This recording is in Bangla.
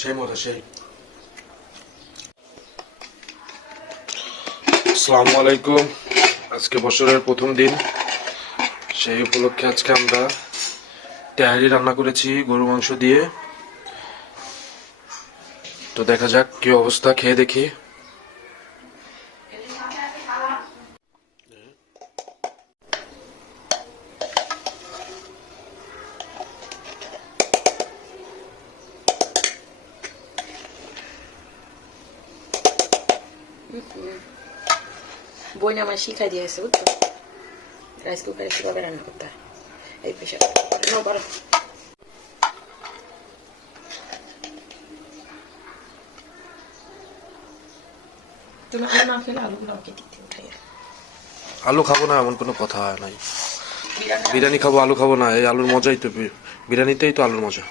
সেই মজা সেই। আসসালামু আলাইকুম। আজকে বছরের প্রথম দিন, সেই উপলক্ষে আজকে আমরা তেহারি রান্না করেছি গরু মাংস দিয়ে। তো দেখা যাক কি অবস্থা, খেয়ে দেখি। বই আমার শিখাই দিয়েছে, বুঝছো? রাইস কুকারে কিভাবে রান্না করতে হয়। এই প্রেশার নাও করো। তুমি আলু না খেলে আলুগুলো আমাকে দিতে উঠাই। আলু খাবো না এমন কোনো কথা নাই। বিরিয়ানি খাবো, আলু খাবো না, এই আলুর মজাই তো, বিরিয়ানিতেই তো আলুর মজা।